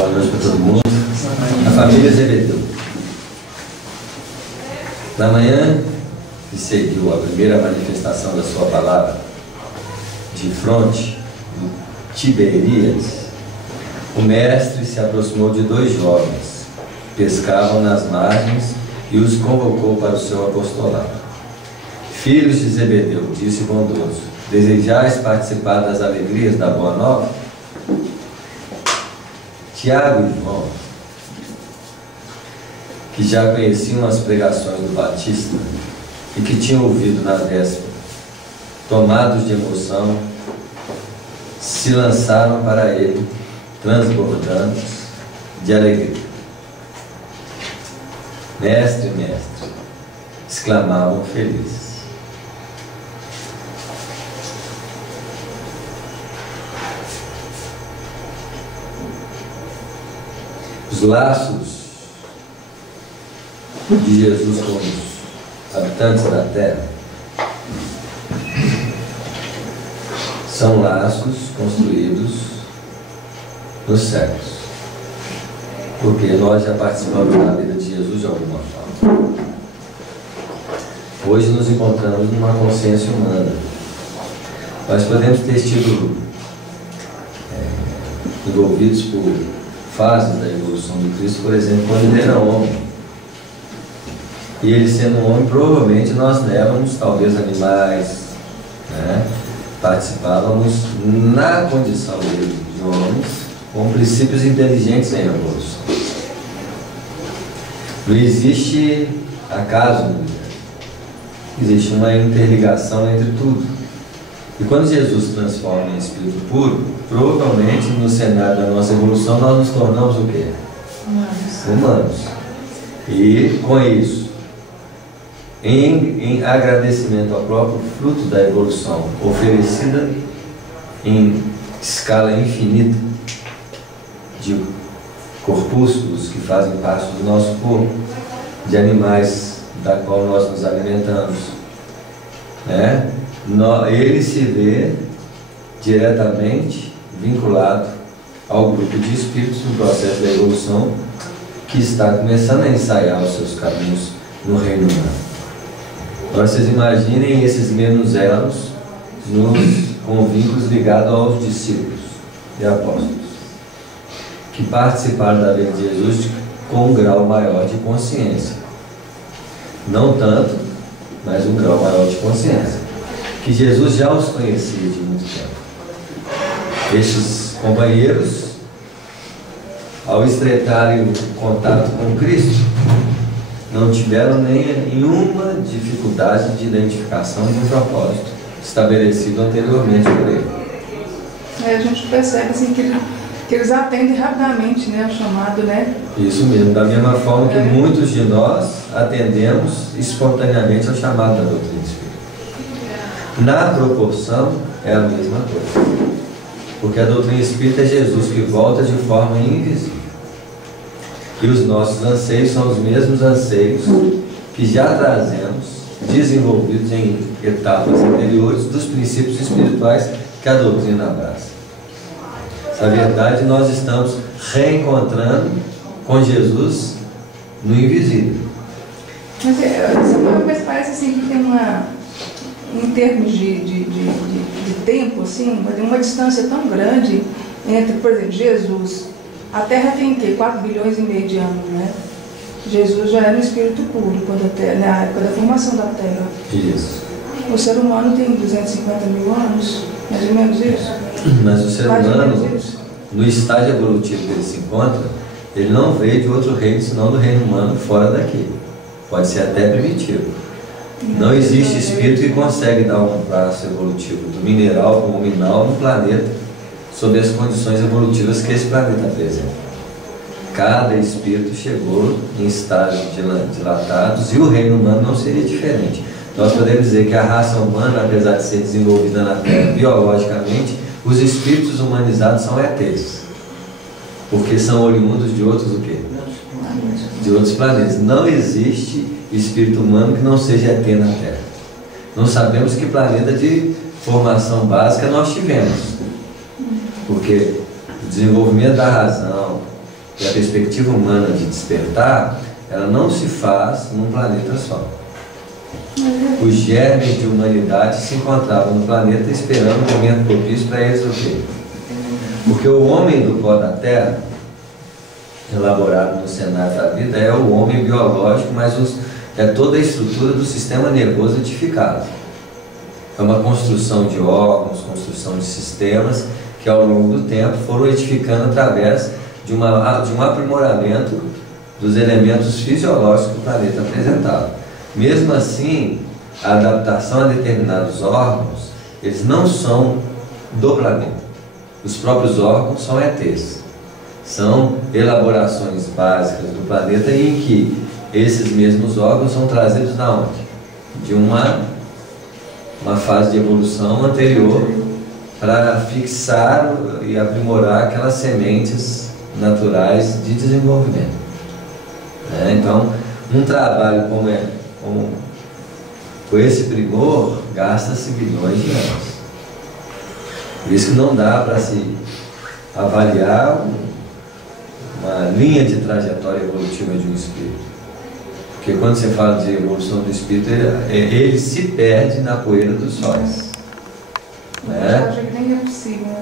Boa noite para todo mundo. A família Zebedeu. Na manhã que seguiu a primeira manifestação da sua palavra, de fronte do Tiberíades, o mestre se aproximou de dois jovens que pescavam nas margens e os convocou para o seu apostolado. Filhos de Zebedeu, disse bondoso, desejais participar das alegrias da Boa Nova? Tiago e João, que já conheciam as pregações do Batista e que tinham ouvido na véspera, tomados de emoção, se lançaram para ele, transbordando de alegria. Mestre, mestre, exclamavam felizes. Os laços de Jesus com os habitantes da terra são laços construídos nos séculos, porque nós já participamos da vida de Jesus de alguma forma. Hoje nos encontramos numa consciência humana. Nós podemos ter sido envolvidos por fases da evolução do Cristo, por exemplo, quando ele era homem. E ele sendo um homem, provavelmente nós éramos talvez animais, né? Participávamos na condição dele de homens, com princípios inteligentes em evolução. Não existe acaso no universo. Existe uma interligação entre tudo. E quando Jesus transforma em espírito puro, provavelmente no cenário da nossa evolução nós nos tornamos o quê? Humanos. E com isso, em agradecimento ao próprio fruto da evolução oferecida em escala infinita de corpúsculos que fazem parte do nosso corpo, de animais da qual nós nos alimentamos, né? Ele se vê diretamente vinculado ao grupo de espíritos no processo da evolução que está começando a ensaiar os seus caminhos no reino humano. Agora vocês imaginem esses menuzelos com vínculos ligados aos discípulos e apóstolos que participaram da vida de Jesus com um grau maior de consciência. Não tanto, mas um grau maior de consciência. Que Jesus já os conhecia de muito tempo. Estes companheiros, ao estreitarem o contato com Cristo, não tiveram nenhuma dificuldade de identificação de um propósito estabelecido anteriormente por ele. A gente percebe assim, que eles atendem rapidamente, né, ao chamado, né? Isso mesmo, da mesma forma que muitos de nós atendemos espontaneamente ao chamado da doutrina espírita. Na proporção é a mesma coisa, porque a doutrina espírita é Jesus que volta de forma invisível, e os nossos anseios são os mesmos anseios que já trazemos desenvolvidos em etapas anteriores dos princípios espirituais que a doutrina abraça. Na verdade, nós estamos reencontrando com Jesus no invisível. Mas parece assim que tem em termos de tempo, assim, uma distância tão grande entre, por exemplo, Jesus. A Terra tem o quê? 4 bilhões e meio de anos, né? Jesus já era um espírito puro na época da formação da Terra. Isso. O ser humano tem 250 mil anos, mais ou menos isso? Mas o ser humano, no estágio evolutivo que ele se encontra, ele não veio de outro reino senão do reino humano fora daqui. Pode ser até primitivo. Não existe espírito que consegue dar um passo evolutivo do mineral para o luminal no planeta sob as condições evolutivas que esse planeta apresenta. Cada espírito chegou em estágios dilatados e o reino humano não seria diferente. Nós podemos dizer que a raça humana, apesar de ser desenvolvida na Terra biologicamente, os espíritos humanizados são ETs, porque são oriundos de outros o quê? De outros planetas. Não existe espírito humano que não seja ET na Terra. Não sabemos que planeta de formação básica nós tivemos, porque o desenvolvimento da razão, e a perspectiva humana de despertar, ela não se faz num planeta só. Os germes de humanidade se encontravam no planeta esperando o momento propício para eles o quê? Porque o homem do pó da Terra, elaborado no cenário da vida, é o homem biológico, mas é toda a estrutura do sistema nervoso edificado. É uma construção de órgãos, construção de sistemas que ao longo do tempo foram edificando através de um aprimoramento dos elementos fisiológicos que o planeta apresentava. Mesmo assim, a adaptação a determinados órgãos, eles não são do planeta. Os próprios órgãos são ETs. São elaborações básicas do planeta em que esses mesmos órgãos são trazidos da onde? De uma fase de evolução anterior para fixar e aprimorar aquelas sementes naturais de desenvolvimento. Então, um trabalho com esse primor gasta-se bilhões de anos. Por isso que não dá para se avaliar uma linha de trajetória evolutiva de um espírito. Porque quando você fala de evolução do espírito, ele se perde na poeira dos sóis. Eu acho que nem é possível.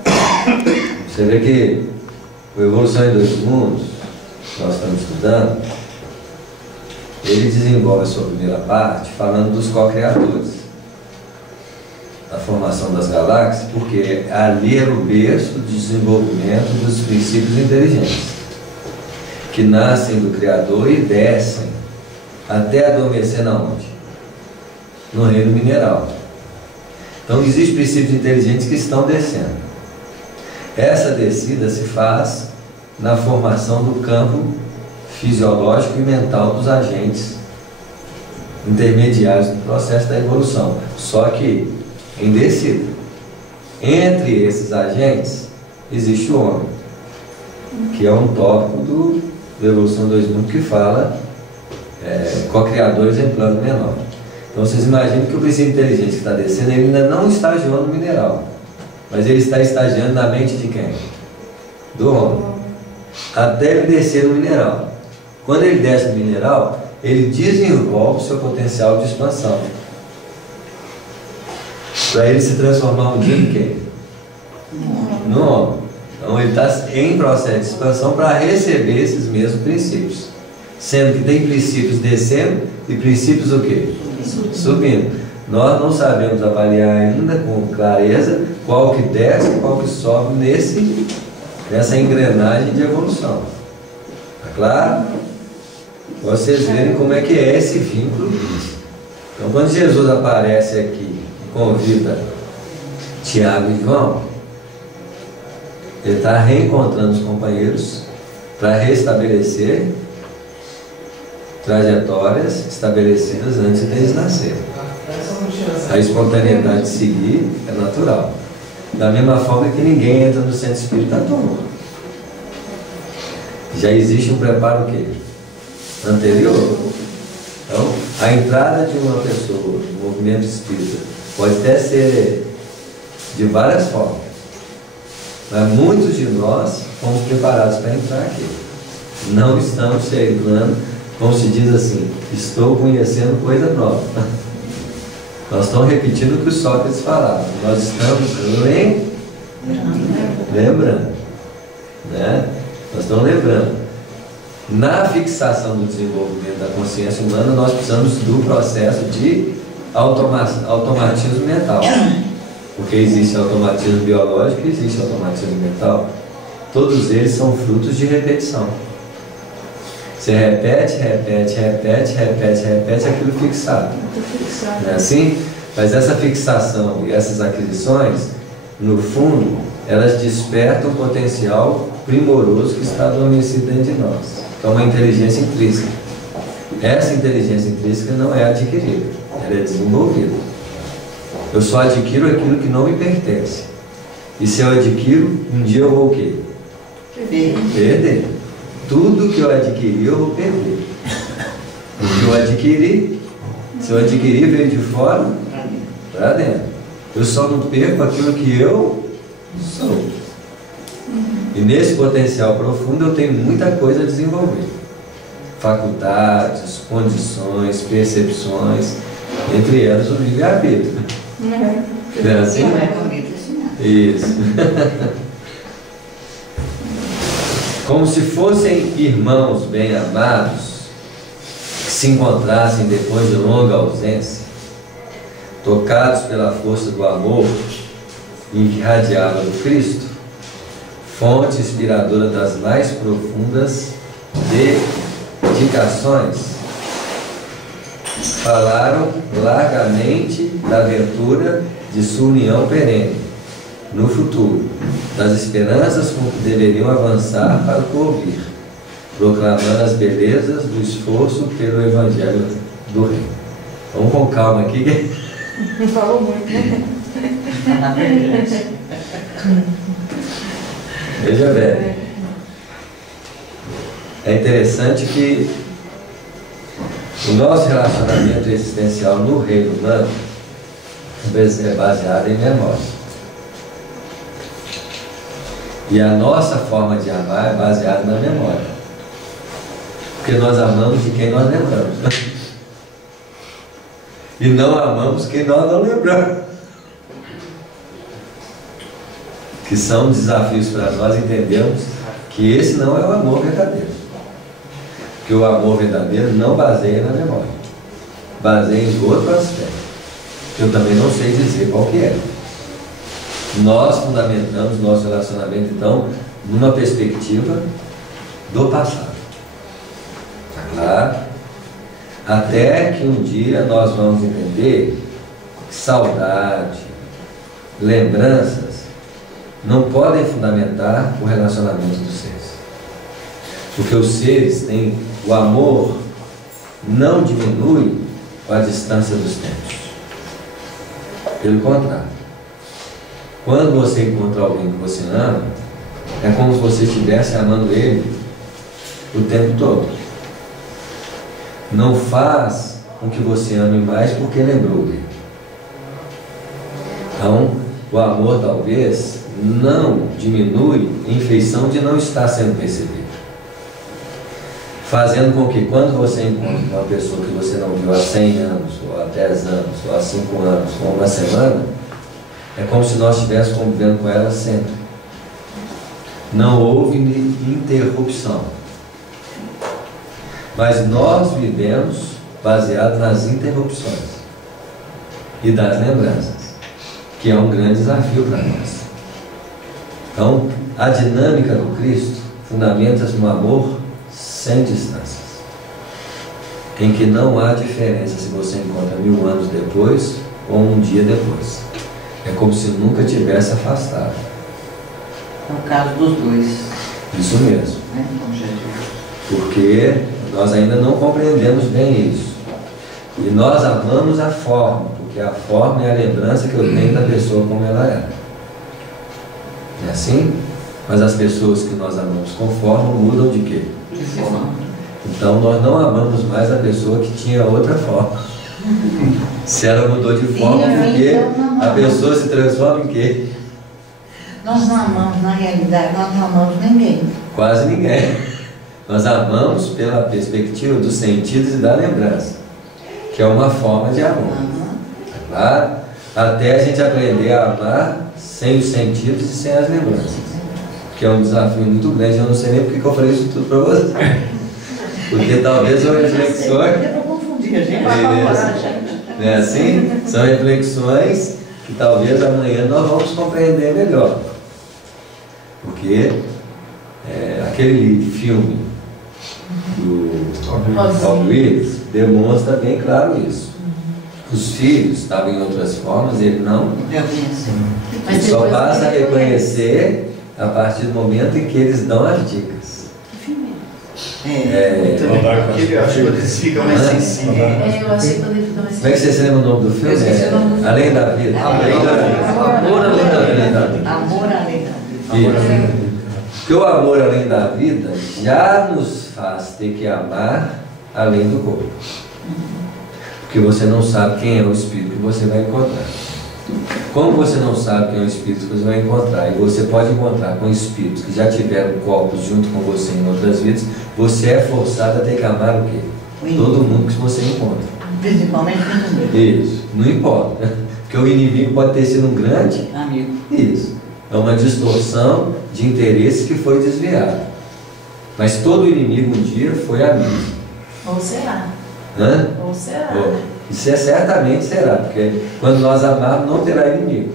Você vê que o Evolução em Dois Mundos, que nós estamos estudando, ele desenvolve a sua primeira parte falando dos co-criadores, da formação das galáxias, porque ali era o berço do desenvolvimento dos princípios inteligentes, que nascem do Criador e descem até adormecer na onde? No reino mineral. Então existem princípios inteligentes que estão descendo. Essa descida se faz na formação do campo fisiológico e mental dos agentes intermediários do processo da evolução, só que em descida. Entre esses agentes existe o homem, que é um tópico do Evolução 2 Mundos que fala co-criadores em plano menor. Então vocês imaginam que o princípio inteligente que está descendo, ele ainda não estagiou no mineral, mas ele está estagiando na mente de quem? Do homem, até ele descer no mineral. Quando ele desce no mineral, ele desenvolve o seu potencial de expansão, para ele se transformar um dia em quem? No homem. Então ele está em processo de expansão para receber esses mesmos princípios, sendo que tem princípios descendo e princípios o quê? Subindo. Nós não sabemos avaliar ainda com clareza qual que desce e qual que sobe nessa engrenagem de evolução. Tá claro? Vocês verem como é que é esse vínculo. Então quando Jesus aparece aqui e convida Tiago e João, ele está reencontrando os companheiros para restabelecer trajetórias estabelecidas antes deles nascerem. A espontaneidade de seguir é natural. Da mesma forma que ninguém entra no centro espírita à toa. Já existe um preparo o quê? Anterior. Então, a entrada de uma pessoa no movimento espírita pode até ser de várias formas, mas muitos de nós fomos preparados para entrar aqui. Não estamos chegando, como se diz assim, estou conhecendo coisa nova. Nós estamos repetindo o que o Sócrates falava. Nós estamos lembrando, né? Nós estamos lembrando. Na fixação do desenvolvimento da consciência humana, nós precisamos do processo de automatismo mental. Porque existe automatismo biológico e existe automatismo mental. Todos eles são frutos de repetição. Você repete aquilo fixado. Não é assim? Mas essa fixação e essas aquisições, no fundo, elas despertam o potencial primoroso que está adormecido dentro de nós. Então, uma inteligência intrínseca. Essa inteligência intrínseca não é adquirida, ela é desenvolvida. Eu só adquiro aquilo que não me pertence. E se eu adquiro, um dia eu vou o quê? Perder. Tudo que eu adquiri, eu vou perder. O que eu adquiri, se eu adquiri, veio de fora para dentro. Eu só não perco aquilo que eu sou. E nesse potencial profundo eu tenho muita coisa a desenvolver. Faculdades, condições, percepções, entre elas o livre-arbítrio. É. É assim? Não é bonito assim, não. Isso. Como se fossem irmãos bem amados, que se encontrassem depois de longa ausência, tocados pela força do amor e irradiava do Cristo, fonte inspiradora das mais profundas dedicações, falaram largamente da aventura de sua união perene no futuro, das esperanças com que deveriam avançar para o porvir, proclamando as belezas do esforço pelo Evangelho do Reino. Vamos com calma aqui. Não falou muito, né? Veja bem, é interessante que o nosso relacionamento existencial no reino humano é baseado em memória. E a nossa forma de amar é baseada na memória. Porque nós amamos de quem nós lembramos. E não amamos quem nós não lembramos. Que são desafios para nós entendermos que esse não é o amor verdadeiro. Que o amor verdadeiro não baseia na memória. Baseia em outro aspecto. Que eu também não sei dizer qual que é. Nós fundamentamos nosso relacionamento, então, numa perspectiva do passado. Tá claro? Até que um dia nós vamos entender que saudade, lembranças, não podem fundamentar o relacionamento dos seres. Porque os seres têm o amor, não diminui com a distância dos tempos. Pelo contrário. Quando você encontra alguém que você ama, é como se você estivesse amando ele o tempo todo. Não faz com que você ame mais porque lembrou dele. Então, o amor talvez não diminui em feição de não estar sendo percebido. Fazendo com que quando você encontra uma pessoa que você não viu há 100 anos, ou há 10 anos, ou há 5 anos, ou uma semana, é como se nós estivéssemos convivendo com ela sempre. Não houve interrupção. Mas nós vivemos baseado nas interrupções e das lembranças, que é um grande desafio para nós. Então, a dinâmica do Cristo fundamenta-se no amor sem distâncias, em que não há diferença se você encontra 1000 anos depois ou um dia depois. É como se nunca tivesse afastado. No caso dos dois. Isso mesmo. Né? Porque nós ainda não compreendemos bem isso. E nós amamos a forma, porque a forma é a lembrança que eu tenho da pessoa como ela era. Não é assim? Mas as pessoas que nós amamos com forma mudam de quê? De forma. Então nós não amamos mais a pessoa que tinha outra forma. Se ela mudou de forma, porque a pessoa se transforma em quê? Nós não amamos, na realidade, nós não amamos ninguém. Quase ninguém. Nós amamos pela perspectiva dos sentidos e da lembrança, que é uma forma de amor. Tá claro? Até a gente aprender a amar sem os sentidos e sem as lembranças, que é um desafio muito grande. Eu não sei nem porque que eu falei isso tudo para você. Porque talvez são reflexões. Eu vou confundir, a gente Não é assim? São reflexões que talvez amanhã nós vamos compreender melhor. Porque aquele filme do Tom Willis demonstra bem claro isso. Os filhos estavam em outras formas, ele não. Ele só passa a reconhecer a partir do momento em que eles dão as dicas. Eu acho que eles ficam mais sensíveis. Eu achei que ele ficou mais Como é que você se lembra o nome do filme? Eu esqueci o nome do filme. Além da Vida. Amor além da vida. Amor além da vida. Isso. Porque o amor além da vida já nos faz ter que amar além do corpo. Porque você não sabe quem é o espírito que você vai encontrar. Como você não sabe quem é o espírito que você vai encontrar, e você pode encontrar com espíritos que já tiveram corpos junto com você em outras vidas, você é forçado a ter que amar o quê? Todo mundo que você encontra. Principalmente o inimigo. Isso, não importa. Porque o inimigo pode ter sido um grande Amigo. Isso. É uma distorção de interesse que foi desviada. Mas todo inimigo um dia foi amigo. Ou será. Hã? Ou será. Bom, isso certamente será, porque quando nós amarmos não terá inimigo.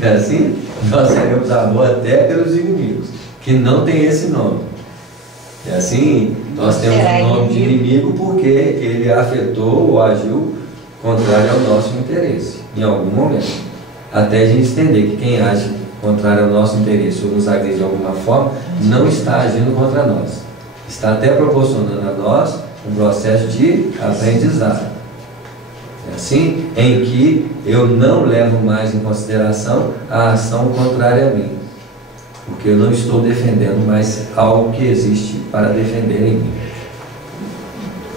É assim? Nós teremos amor até pelos inimigos, que não tem esse nome. É assim? Nós temos um nome de inimigo porque ele afetou ou agiu contrário ao nosso interesse, em algum momento. Até a gente entender que quem age contrário ao nosso interesse ou nos agride de alguma forma, não está agindo contra nós. Está até proporcionando a nós um processo de aprendizado. É assim? Em que eu não levo mais em consideração a ação contrária a mim. Porque eu não estou defendendo mais algo que existe para defender em mim.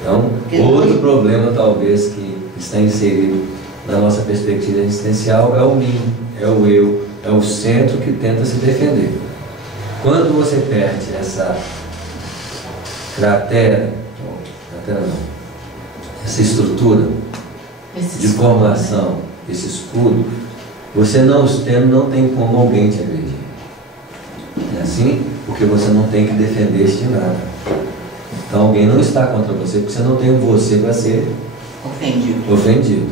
Então, outro problema talvez que está inserido na nossa perspectiva existencial é o mim, é o eu, é o centro que tenta se defender. Quando você perde essa cratera não, essa estrutura de formação, esse escudo, você não os tendo, não tem como alguém te agredir. É assim? Porque você não tem que defender-se de nada. Então alguém não está contra você, porque você não tem você para ser ofendido.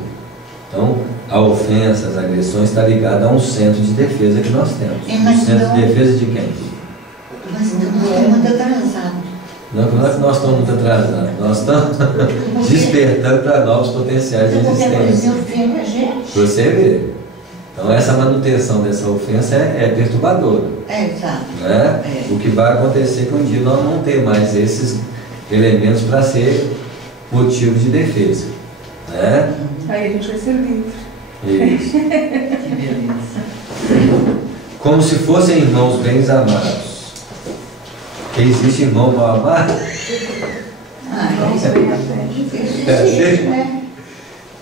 Então, a ofensa, as agressões está ligada a um centro de defesa que nós temos. Um centro de defesa de quem? Mas estamos muito atrasados. Não é que nós estamos muito atrasados, nós estamos despertando para novos potenciais de existência. Você vê. Então essa manutenção dessa ofensa é perturbadora. É, exato. Né? O que vai acontecer é que um dia nós não temos mais esses elementos para ser motivo de defesa. Né? Aí a gente vai ser livre. Isso. Que beleza. Como se fossem irmãos bem amados. Que existe irmão mal amado? Vamos bem até.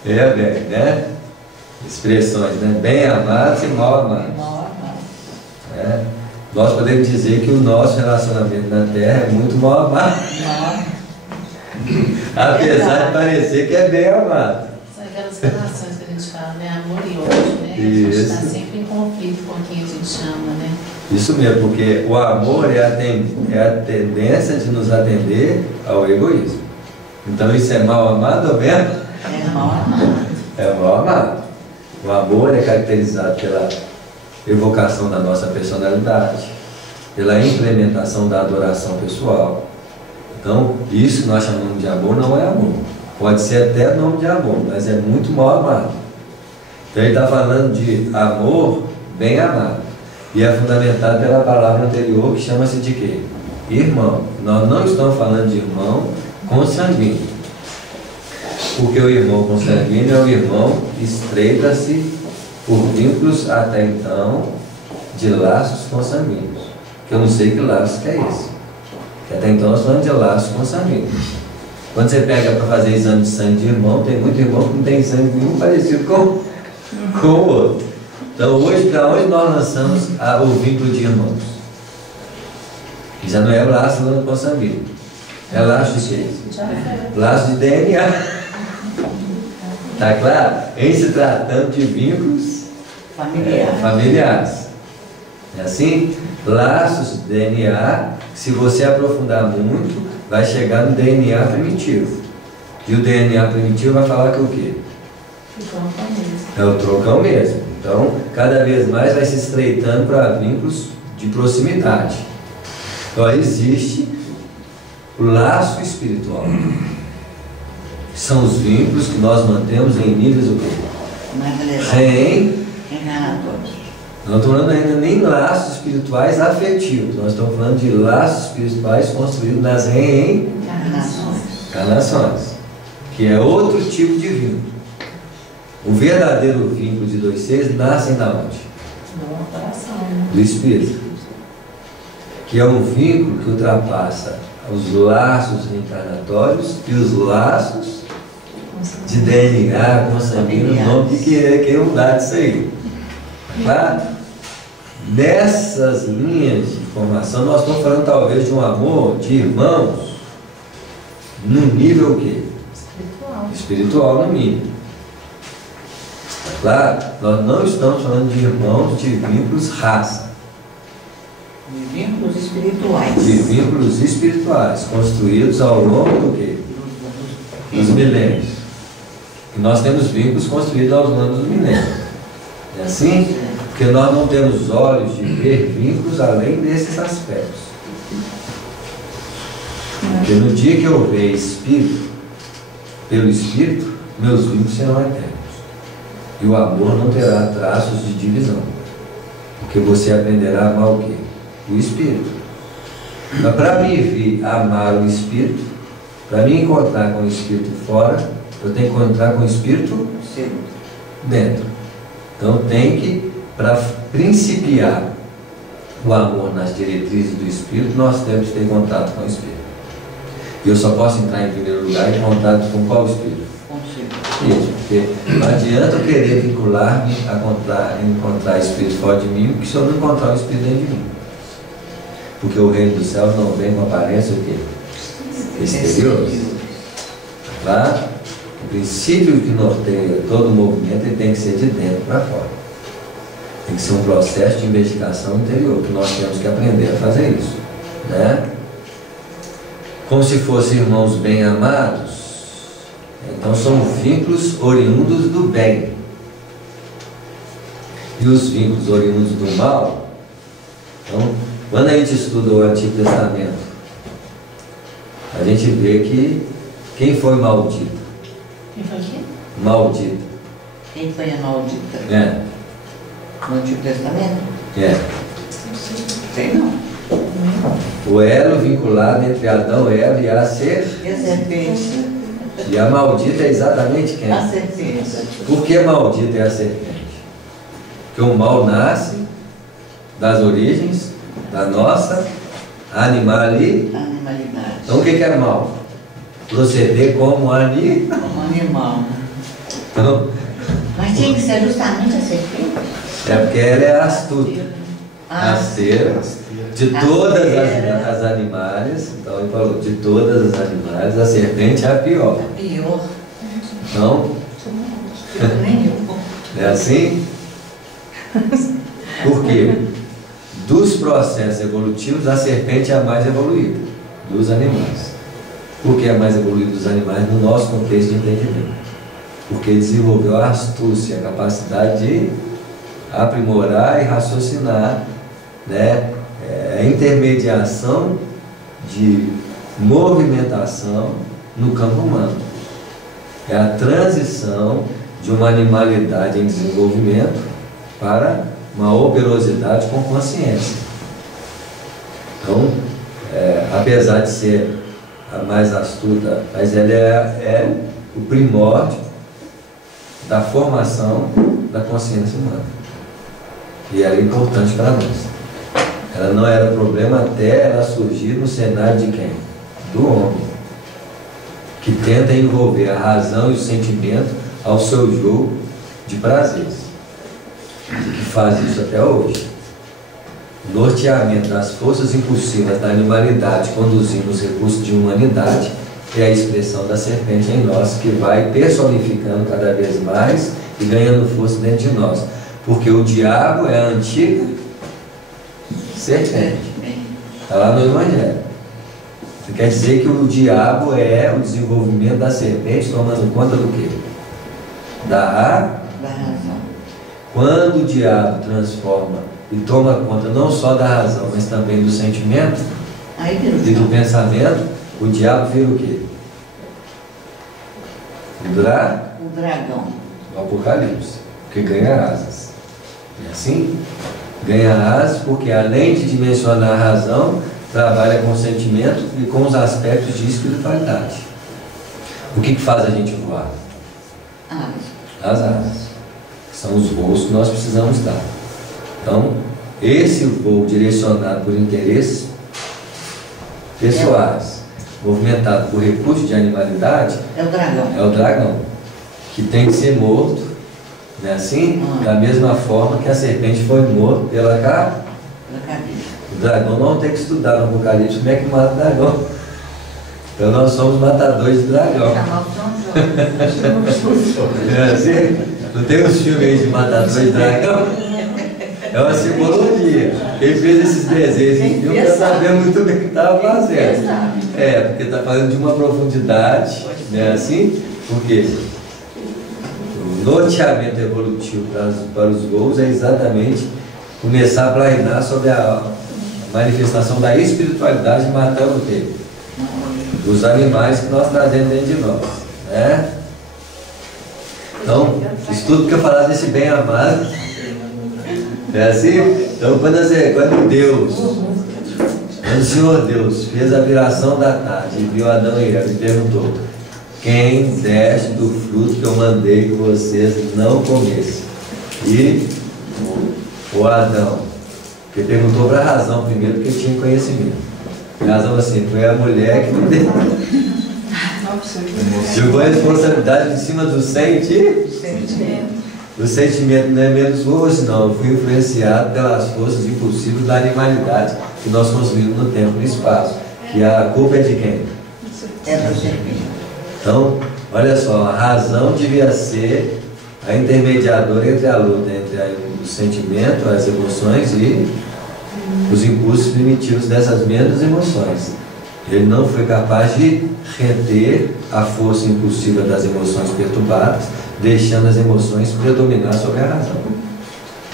É bem, né? Expressões, né? Bem amados e mal amados. É. Nós podemos dizer que o nosso relacionamento na Terra é muito mal amado. Apesar de parecer que é bem amado. São aquelas relações que a gente fala, né? Amor e ódio, né? A gente está sempre em conflito com quem a gente ama, né? Isso mesmo, porque o amor é a tendência de nos atender ao egoísmo. Então isso é mal amado ou bem amado? É mal amado. É mal amado. O amor é caracterizado pela evocação da nossa personalidade, pela implementação da adoração pessoal. Então, isso que nós chamamos de amor não é amor. Pode ser até nome de amor, mas é muito mal amado. Então ele está falando de amor bem amado. E é fundamentado pela palavra anterior que chama-se de quê? Irmão. Nós não estamos falando de irmão consanguíneo. Porque o irmão consanguíneo é o irmão que estreita-se por vínculos até então de laços consanguíneos. Que eu não sei que laço que é esse. Que até então nós falamos de laços consanguíneos. Quando você pega para fazer exame de sangue de irmão, tem muito irmão que não tem sangue nenhum parecido com o outro. Então hoje, para onde nós lançamos o vínculo de irmãos? Que já não é laço consanguíneo. É laço de quê? Laço de DNA. Está claro? Em se tratando de vínculos familiares. É assim? Laços de DNA, se você aprofundar muito, vai chegar no DNA primitivo. E o DNA primitivo vai falar que o quê? É o trocão mesmo. Então, cada vez mais vai se estreitando para vínculos de proximidade. Então, existe o laço espiritual. São os vínculos que nós mantemos em níveis o quê? Não estou falando ainda nem laços espirituais afetivos. Nós estamos falando de laços espirituais construídos nas reencarnações, que é outro tipo de vínculo. O verdadeiro vínculo de dois seres nasce da onde? Do Espírito. Que é um vínculo que ultrapassa os laços reencarnatórios e os laços de DNA, consanguíneo, o nome que quer mudar disso aí. Tá? Nessas linhas de formação, nós estamos falando talvez de um amor de irmãos no nível o quê? Espiritual no mínimo. Claro, nós não estamos falando de irmãos de vínculos raça. De vínculos espirituais. De vínculos espirituais, construídos ao longo do quê? Dos milênios. E nós temos vínculos construídos ao longo dos milênios. É assim? Porque nós não temos olhos de ver vínculos além desses aspectos. Porque no dia que eu ver Espírito, pelo Espírito, meus vínculos serão eternos. E o amor não terá traços de divisão. Porque você aprenderá a amar o quê? O Espírito. Mas para me vir amar o Espírito, para me encontrar com o Espírito fora, eu tenho que encontrar com o Espírito dentro. Então tem que, para principiar o amor nas diretrizes do Espírito, nós temos que ter contato com o Espírito. E eu só posso entrar em primeiro lugar em contato com qual Espírito? Isso, porque não adianta eu querer vincular-me a encontrar Espírito fora de mim, porque se eu não encontrar o Espírito dentro de mim. Porque o reino dos céus não vem com aparência o quê? Exterior. Tá? O princípio que norteia todo o movimento ele tem que ser de dentro para fora. Tem que ser um processo de investigação interior, que nós temos que aprender a fazer isso. Né? Como se fossem irmãos bem amados. Então são vínculos oriundos do bem. E os vínculos oriundos do mal. Então, quando a gente estuda o Antigo Testamento, a gente vê que quem foi maldito? Quem foi quem? Maldito. Quem foi a maldita? É. No Antigo Testamento? É. Sei não. O elo vinculado entre Adão e Eva e a E a serpente? E a maldita é exatamente quem? A serpente. Por que maldita é a serpente? Porque o mal nasce das origens da nossa animalidade. Então o que é mal? Proceder como animal. Então, Mas tinha que ser justamente a serpente? é porque ela é astuta. Rasteira. De todas as animais, então ele falou, de todas as animais, a serpente é a pior. A pior. Então, é assim? Por quê? Dos processos evolutivos, a serpente é a mais evoluída dos animais. Por que é a mais evoluída dos animais no nosso contexto de entendimento? Porque desenvolveu a astúcia, a capacidade de aprimorar e raciocinar, né? A intermediação de movimentação no campo humano. É a transição de uma animalidade em desenvolvimento para uma operosidade com consciência. Então, apesar de ser a mais astuta, mas ela é o primórdio da formação da consciência humana. E ela é importante para nós. Ela não era problema até ela surgir no cenário de quem? Do homem, que tenta envolver a razão e o sentimento ao seu jogo de prazeres, que faz isso até hoje. O norteamento das forças impulsivas da animalidade conduzindo os recursos de humanidade é a expressão da serpente em nós, que vai personificando cada vez mais e ganhando força dentro de nós, porque o diabo é a antiga serpente. Está lá no Evangelho. Isso quer dizer que o diabo é o desenvolvimento da serpente tomando conta do quê? Da razão. Quando o diabo transforma e toma conta não só da razão, mas também do sentimento e do pensamento, o diabo vira o quê? O dragão. O Apocalipse. Porque ganha asas. É assim? Ganha asas porque, além de dimensionar a razão, trabalha com o sentimento e com os aspectos de espiritualidade. O que faz a gente voar? As asas. São os voos que nós precisamos dar. Então, esse voo direcionado por interesses pessoais, movimentado por recursos de animalidade, é o dragão. É o dragão. que tem que ser morto, não é assim? Da mesma forma que a serpente foi morta pela cabeça. O dragão não tem que estudar no Apocalipse como é que mata o dragão. Então nós somos matadores de dragão. É assim? Não tem uns filmes aí de matadores de dragão? É uma simbologia. Quem fez esses desenhos em filme está sabendo muito bem o que estava fazendo. É, porque está falando de uma profundidade, né, assim? Porque o norteamento evolutivo para os gols é exatamente começar a planear sobre a manifestação da espiritualidade matando o quê? Os animais que nós trazemos dentro de nós, né? Então, isso tudo que eu falar desse bem amado, é assim? Então, quando o Senhor Deus fez a viração da tarde e viu Adão e Eva e perguntou: quem deste do fruto que eu mandei que vocês não comessem? E o Adão, que perguntou para a razão primeiro, porque tinha conhecimento. A razão assim, foi a mulher que me deu. Jogou a responsabilidade em cima do sentimento. O sentimento não é menos hoje, não. Eu fui influenciado pelas forças impulsivas da animalidade que nós consumimos no tempo e no espaço. E a culpa é de quem? É do serpente. Então, olha só, a razão devia ser a intermediadora entre a luta, entre o sentimento, as emoções e os impulsos primitivos dessas mesmas emoções. Ele não foi capaz de reter a força impulsiva das emoções perturbadas, deixando as emoções predominar sobre a razão.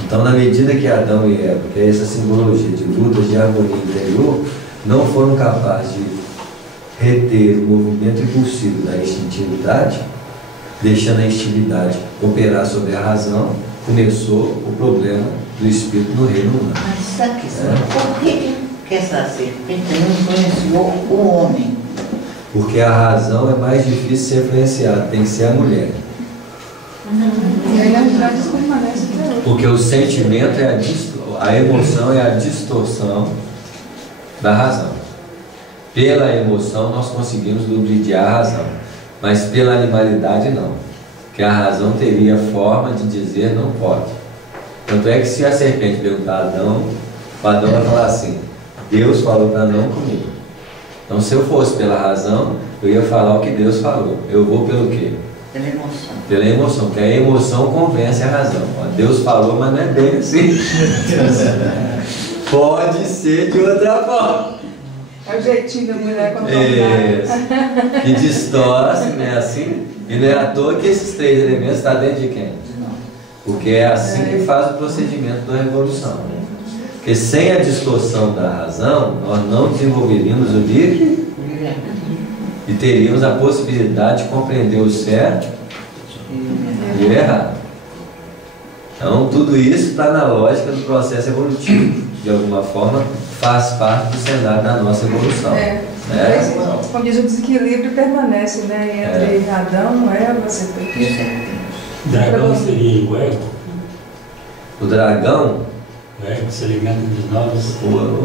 Então, na medida que Adão e Eva, que é essa simbologia de lutas de harmonia interior, não foram capazes de reter o movimento impulsivo da instintividade, deixando a instintividade operar sobre a razão, começou o problema do espírito no reino humano. Mas sabe por que essa serpente influenciou o homem? Porque a razão é mais difícil de ser influenciada, tem que ser a mulher. E aí, na verdade, isso permanece até hoje. Porque o sentimento é a emoção é a distorção da razão. Pela emoção nós conseguimos lubrificar a razão, mas pela animalidade não. Que a razão teria forma de dizer não pode. Tanto é que se a serpente perguntar a Adão, o Adão vai falar assim: Deus falou para não comer. Então, se eu fosse pela razão, eu ia falar o que Deus falou. Eu vou pelo quê? Pela emoção. Pela emoção, porque a emoção convence a razão. Deus falou, mas não é bem assim. Pode ser de outra forma. É o jeitinho da mulher quando fala. Que distorce, né? Assim. E não é à toa que esses três elementos estão dentro de quem? Porque é assim que faz o procedimento da revolução. Porque sem a distorção da razão, nós não desenvolveríamos o livre e teríamos a possibilidade de compreender o certo e o errado. Então, tudo isso está na lógica do processo evolutivo. De alguma forma, faz parte do cenário da nossa evolução. Como diz, o desequilíbrio permanece, né? Entre Adão, Eva, serpente. O dragão seria o ego? O dragão, O ego se alimenta de nós.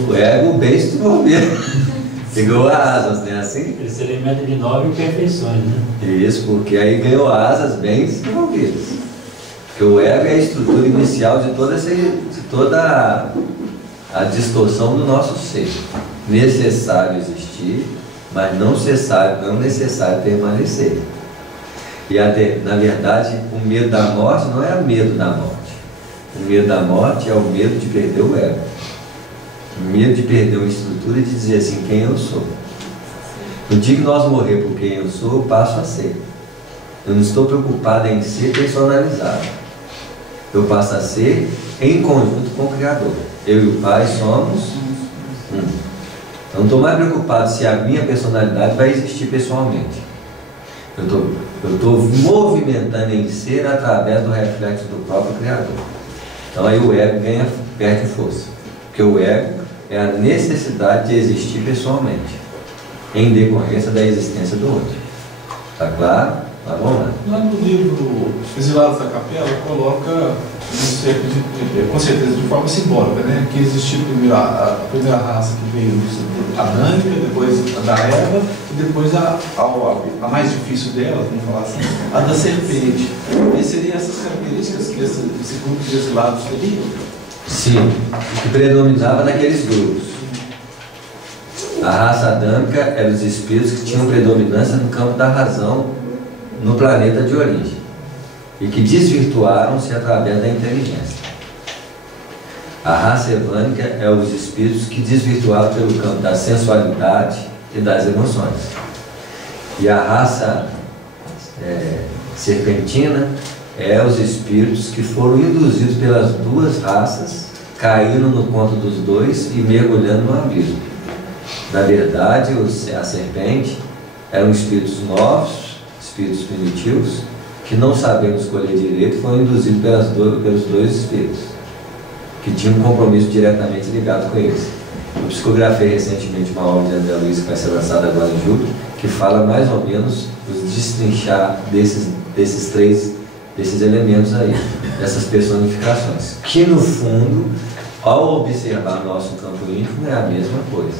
o ego bem desenvolvido. Pegou asas, né? Assim? Ele se alimenta de 9 imperfeições, né? Isso, porque aí ganhou asas bem desenvolvidas. Porque o ego é a estrutura inicial de toda a distorção do nosso ser. Necessário existir, mas não necessário permanecer. E na verdade, o medo da morte não é o medo da morte. O medo da morte é o medo de perder o ego. O medo de perder uma estrutura e de dizer assim, quem eu sou. No dia que nós morrer por quem eu sou, eu passo a ser. Eu não estou preocupado em ser personalizado. Eu passo a ser em conjunto com o Criador. Eu e o Pai somos um. Eu não estou mais preocupado se a minha personalidade vai existir pessoalmente. Eu estou movimentando em ser através do reflexo do próprio Criador. Então aí o ego perde força. Porque o ego é a necessidade de existir pessoalmente, em decorrência da existência do outro. Está claro? Tá bom, né? Lá no livro Exilados da Capela, coloca, com certeza de forma simbólica, né, que existiu primeiro a primeira raça que veio adâmica, depois a da Eva, e depois a mais difícil delas, vamos falar assim, a da serpente. E seriam essas características que esse grupo de exilados teria? Sim, o que predominava naqueles grupos. A raça adâmica eram os espíritos que tinham predominância no campo da razão no planeta de origem e que desvirtuaram-se através da inteligência. A raça evânica é os espíritos que desvirtuaram pelo campo da sensualidade e das emoções. E a raça serpentina é os espíritos que foram induzidos pelas duas raças, caindo no conto dos dois e mergulhando no abismo. Na verdade, a serpente eram espíritos novos, espíritos primitivos, que não sabendo escolher direito, foram induzidos pelos dois espíritos, que tinham um compromisso diretamente ligado com eles. Eu psicografei recentemente uma obra de André Luiz, que vai ser lançada agora em julho, que fala mais ou menos os destrinchar desses elementos aí, dessas personificações, que no fundo, ao observar nosso campo íntimo, é a mesma coisa.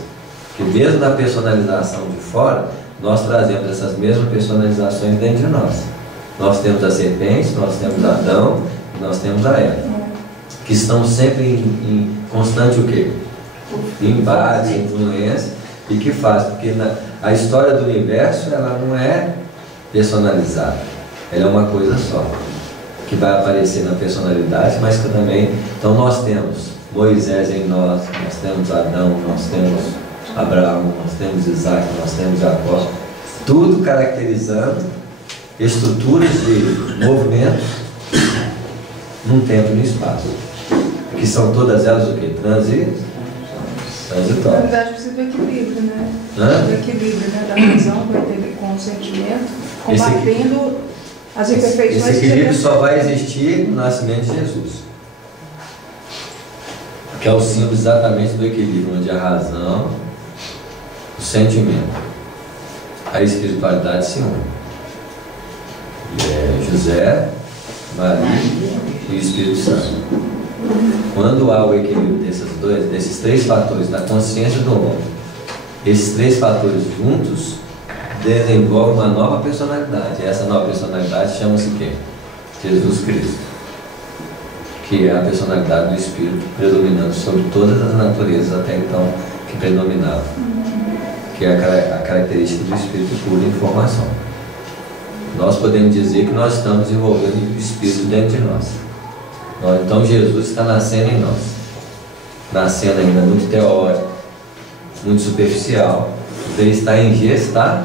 Que mesmo na personalização de fora, nós trazemos essas mesmas personalizações dentro de nós. Nós temos a serpente, nós temos Adão, e nós temos a Eva, que estão sempre em constante o quê? Embate, influência, e que faz, porque a história do universo, ela não é personalizada, ela é uma coisa só, que vai aparecer na personalidade, mas que também, então nós temos Moisés em nós temos Adão, nós temos Abraão, nós temos Isaac, nós temos Jacó, tudo caracterizando estruturas de movimentos num tempo e no espaço, que são todas elas o quê? Transitórias. Na verdade precisa do equilíbrio, né? Do equilíbrio, né? Da razão com o sentimento, combatendo as imperfeições. Esse equilíbrio só vai existir no nascimento de Jesus, que é o símbolo exatamente do equilíbrio, onde a razão, o sentimento, a espiritualidade se unem. José, Maria e o Espírito Santo. Quando há o equilíbrio desses três fatores da consciência do homem, esses três fatores juntos desenvolvem uma nova personalidade. E essa nova personalidade chama-se o quê? Jesus Cristo, que é a personalidade do Espírito predominando sobre todas as naturezas até então que predominavam, que é a característica do Espírito pura informação. Nós podemos dizer que nós estamos desenvolvendo o Espírito dentro de nós. Então Jesus está nascendo em nós, nascendo ainda muito teórico, muito superficial. Então ele está em gestação.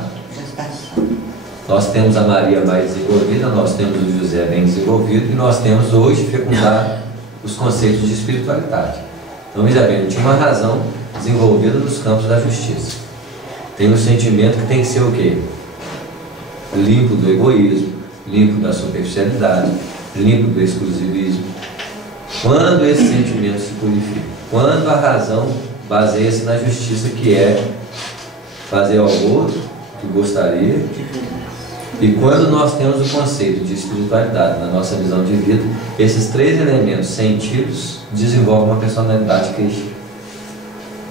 Nós temos a Maria mais desenvolvida, nós temos o José bem desenvolvido, e nós temos hoje fecundar os conceitos de espiritualidade. Então veja bem, tinha uma razão desenvolvida nos campos da justiça. Tem um sentimento que tem que ser o quê? Limpo do egoísmo, limpo da superficialidade, limpo do exclusivismo. Quando esse sentimento se purifica, quando a razão baseia-se na justiça, que é fazer ao outro o que gostaria, e quando nós temos o conceito de espiritualidade na nossa visão de vida, esses três elementos sentidos desenvolvem uma personalidade crística,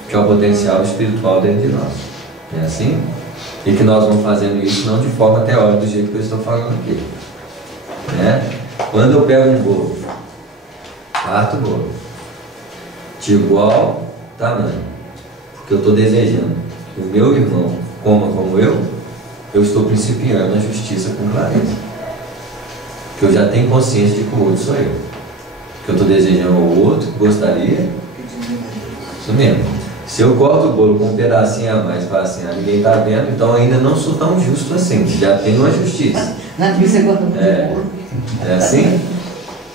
que é o potencial espiritual dentro de nós. É assim? E que nós vamos fazendo isso não de forma teórica, do jeito que eu estou falando aqui, né? Quando eu pego um bolo, parto o bolo de igual tamanho, porque eu estou desejando que o meu irmão coma como eu estou principiando a justiça com clareza, que eu já tenho consciência de que o outro sou eu, que eu estou desejando ao outro, gostaria, isso mesmo. Se eu corto o bolo com um pedacinho a mais, para assim, ninguém está vendo, então ainda não sou tão justo assim, já tenho uma justiça. É assim?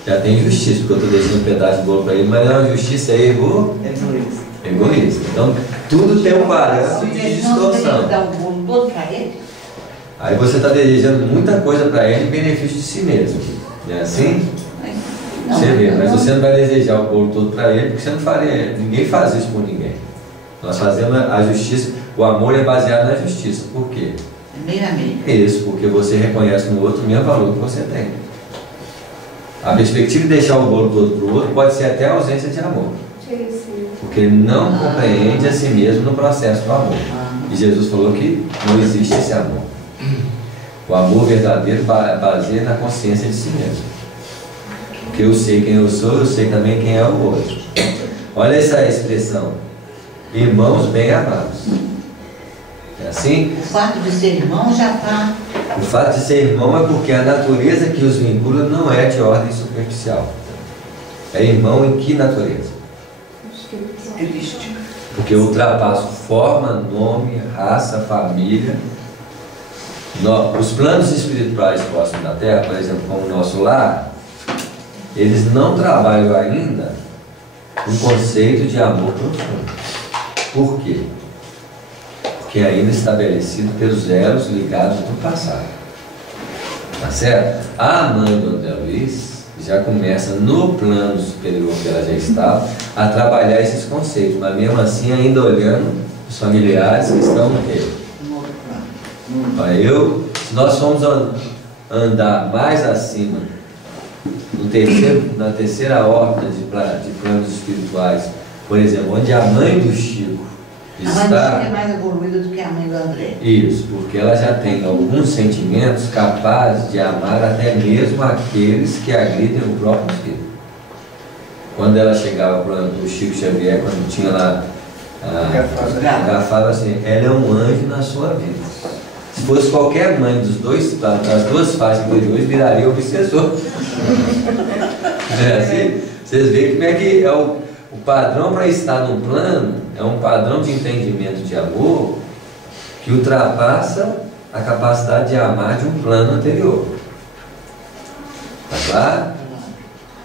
Já tem justiça, porque eu estou deixando um pedaço de bolo para ele, mas é uma justiça egoísta. Então, tudo tem um parâmetro de distorção. Dar o bolo todo para ele? Aí você está desejando muita coisa para ele em benefício de si mesmo. Não é assim? Não, você vê, mas você não vai desejar o bolo todo para ele, porque você não faria. Ninguém faz isso por ninguém. Nós fazemos a justiça, o amor é baseado na justiça. Por quê? Meio a meio. Isso, porque você reconhece no outro o mesmo valor que você tem. A perspectiva de deixar o bolo todo para o outro pode ser até a ausência de amor. Porque ele não compreende a si mesmo no processo do amor. E Jesus falou que não existe esse amor. O amor verdadeiro baseia na consciência de si mesmo. Porque eu sei quem eu sou, eu sei também quem é o outro. Olha essa expressão. Irmãos bem amados. É assim? O fato de ser irmão já está... O fato de ser irmão é porque a natureza que os vincula não é de ordem superficial. É irmão em que natureza? Crística. Porque eu ultrapasso forma, nome, raça, família. Os planos espirituais próximos da Terra, por exemplo, como o nosso lar, eles não trabalham ainda um conceito de amor profundo. Por quê? Porque é ainda estabelecido pelos elos ligados do passado. Tá certo? A mãe do André Luiz já começa no plano superior que ela já estava a trabalhar esses conceitos, mas mesmo assim ainda olhando os familiares que estão no quê? Se nós formos andar mais acima na terceira órbita de planos espirituais, por exemplo, onde a mãe do Chico está... A mãe do Chico é mais evoluída do que a mãe do André. Isso, porque ela já tem alguns sentimentos capazes de amar até mesmo aqueles que agridem o próprio espírito. Quando ela chegava para o Chico Xavier, quando tinha lá ela falava assim, ela é um anjo na sua vida. Se fosse qualquer mãe das duas faixas inferiores, viraria obsessor. Não é assim? Vocês veem como é que é o padrão para estar num plano, é um padrão de entendimento de amor que ultrapassa a capacidade de amar de um plano anterior. Tá claro?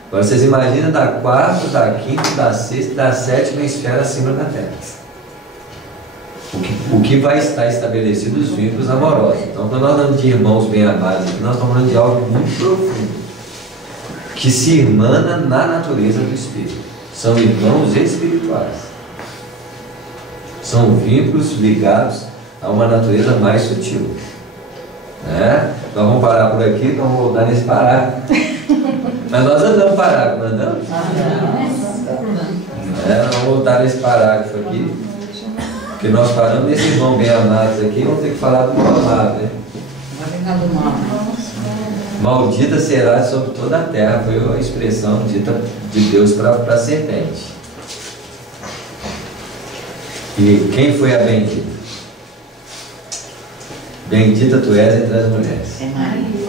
Agora vocês imaginam da quarta, da quinta, da sexta, da sétima esfera acima da Terra. O que vai estar estabelecido os vínculos amorosos. Então, quando nós falamos de irmãos bem amados, nós estamos falando de algo muito profundo, que se irmana na natureza do Espírito. São irmãos espirituais. São vínculos ligados a uma natureza mais sutil. Né? Nós vamos parar por aqui, nós vamos voltar nesse parágrafo. Mas nós andamos parágrafo, não andamos? Nós vamos voltar nesse parágrafo aqui. Porque nós paramos nesse irmão bem amados aqui, vamos ter que falar do mal amado, né? Maldita será sobre toda a terra, foi a expressão dita de Deus para a serpente. E quem foi a bendita? Bendita tu és entre as mulheres. É Maria.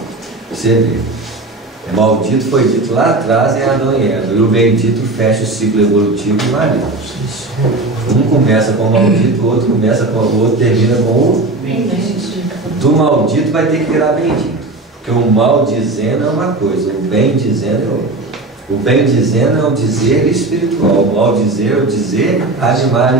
Você vê. Maldito foi dito lá atrás em Adão e Eva. E o bendito fecha o ciclo evolutivo de Maria. Um começa com o maldito, o outro termina com o bendito. Do maldito vai ter que virar bendito. Porque o mal dizendo é uma coisa, o bem dizendo é outra. O bem dizendo é o dizer espiritual, o mal dizer é o dizer animal.